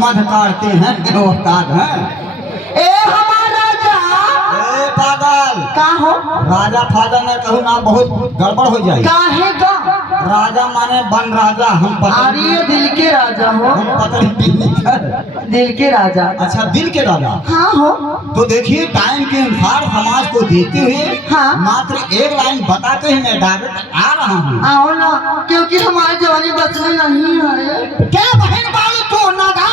मध काटते हैं गिरफ्तार हैं। ए हमारा राजा ए पागल का हो राजा फाजा ने कहूँ ना बहुत गड़बड़ हो जाए। काहे का राजा माने बन राजा हम अरे दिल के राजा हो हम पता दिल के राजा। अच्छा दिल के राजा हाँ हो तो देखिए टाइम के अनुसार समाज को देखते हुए हाँ। मात्र एक लाइन बताते ही मैं डायरेक्ट आ रहा हूँ। आओ ना क्योंकि हमारी जवानी बस में नहीं है। क्या बहन बालू तो नागा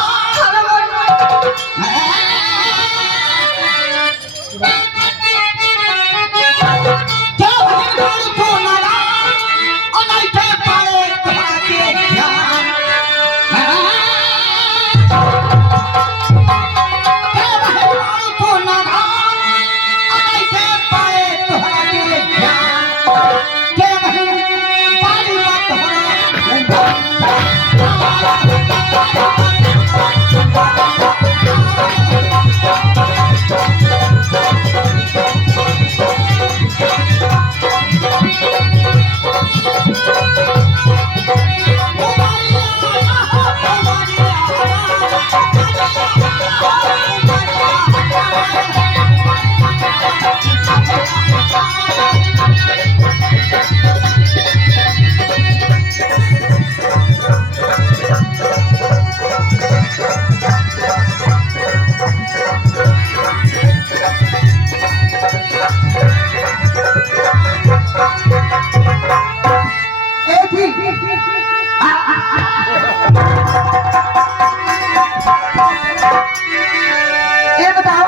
ये बताओ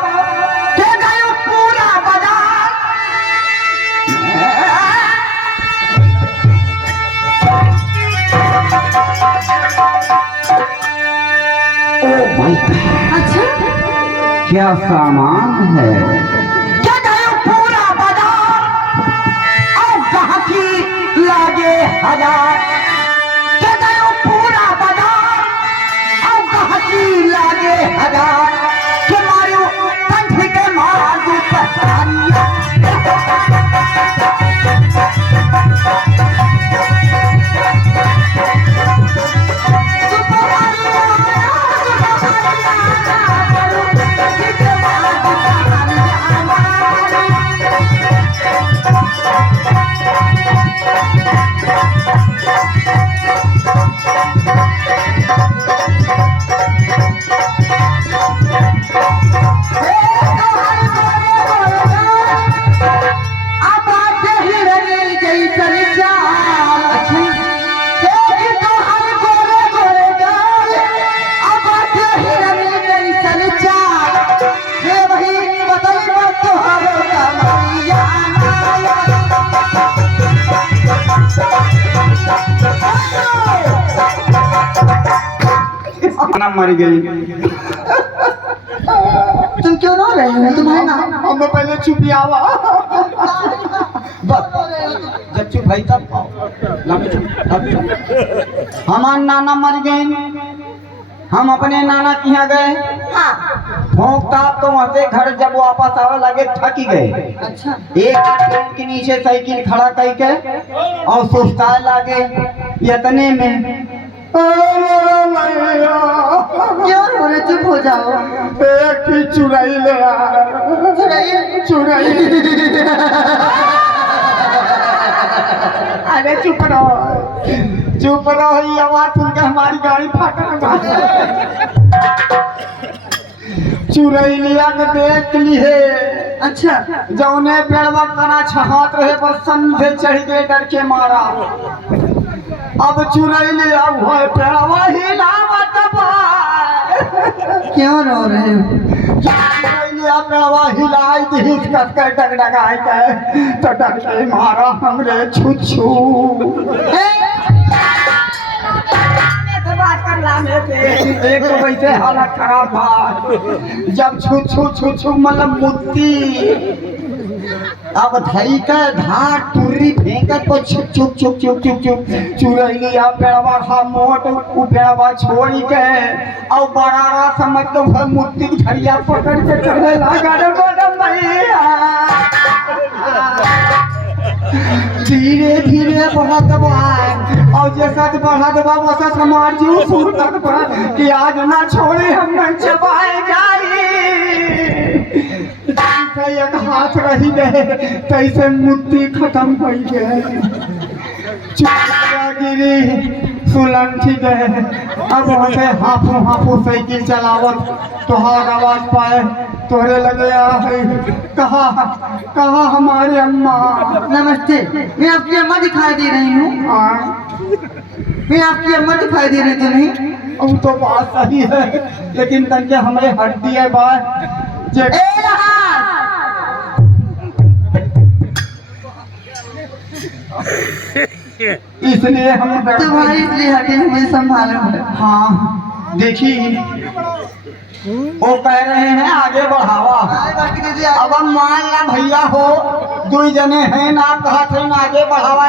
क्या गायो पूरा बाजार ओ भाई अच्छा क्या सामान है। क्या गायो पूरा बाजार और गहकी लागे हजार। क्या गायो पूरा बाजार और गहकी लागे हजार। के मारो कंठ के मारू पहचानिया मर गई। तुम क्यों रो रहे हो तुम्हारे नाम हम पहले चुप आवा जब चुप भाई तब हमार नाना मर गए। हम अपने नाना के यहाँ गए हाँ भोंकता तो वहाँ से घर जब वापस आवे लगे थक गए। अच्छा एक पेड़ के नीचे साइकिल खड़ा करके और सुस्ताए लागे इतने में क्यों रो रहे चुप हो जाओ। एक चुराई ले चुराई अरे चुप रहो ये आवाज सुन के हमारी गाड़ी फाटक चुराई लिया के देख ली है। अच्छा जौने पेड़वा तना छहात रहे बस संधे चढ़ गए डर के मारा। अब चुराई लिया हुआ पेड़वा ही लावत क्यों रो रहे हो। लिया पेड़वा हिलाई दी कस कर डगडगाई के तो डर के मारा हमरे छुछू एक तो वैसे हालत खराब था जब छू मतलब मुत्ती अब धई के धार टुर्री फेंकत को छुप चुरैली आ पेड़वा खा मोट उ पेड़वा छोड़ी के और बड़ारा समझ के भर मुत्ती की धरिया पकड़ के चले लगा रे मैडम भैया धीरे धीरे बढ़त बा और जैसा बढ़त बा वैसा समाज जीव सुनत बा कि आज ना छोड़े हम न चबाए जाई। जैसे एक हाथ रही गए तैसे मुट्ठी खत्म हो गए, चुरा गिरी सुलंठी गए। अब वैसे हाफू हाफू साइकिल चलावत तोहार आवाज पाए तोहरे लगे है। कहा कहा हमारे अम्मा। नमस्ते, मैं आपकी अम्मा दिखाई दे रही हूँ। मैं आपकी अम्मा दिखाई दे रही तो नहीं? अब तो बात सही है लेकिन तनके हमारे हड्डी है बात जे इसलिए हम तुम्हारी इसलिए हड्डी मुझे संभालो है। हाँ देखी वो कह रहे हैं आगे बढ़ावा। अब हम मान ला भैया हो दो जने हैं ना कहा थे ना आगे बढ़ावा।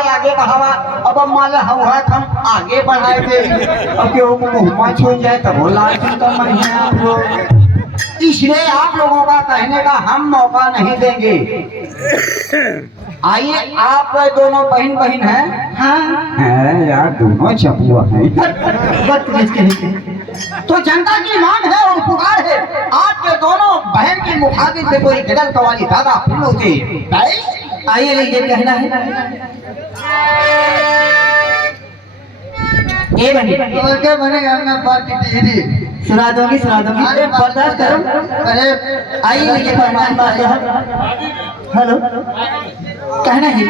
अब हम मान ला हम आगे बढ़ाए थे। अब क्यों मुँह छूट जाए तब वो लाल तो मन है आप लोग, इसलिए आप लोगों का कहने का हम मौका नहीं देंगे। आइए आप दोनों बहन बहन हैं। हाँ है यार दोनों चपुआ हैं। बदतमीज कहीं तो जनता की मांग है और पुकार है आपके दोनों बहन की मुखाग्नि से कोई गजल कवाली दादा फूल होती। आइए ये कहना है ये बनी और क्या बनेगा अपना पार्टी टिहरी सुना दूंगी अरे बर्दाश्त करो। अरे आइए ये फरमान बात है। हेलो कहना है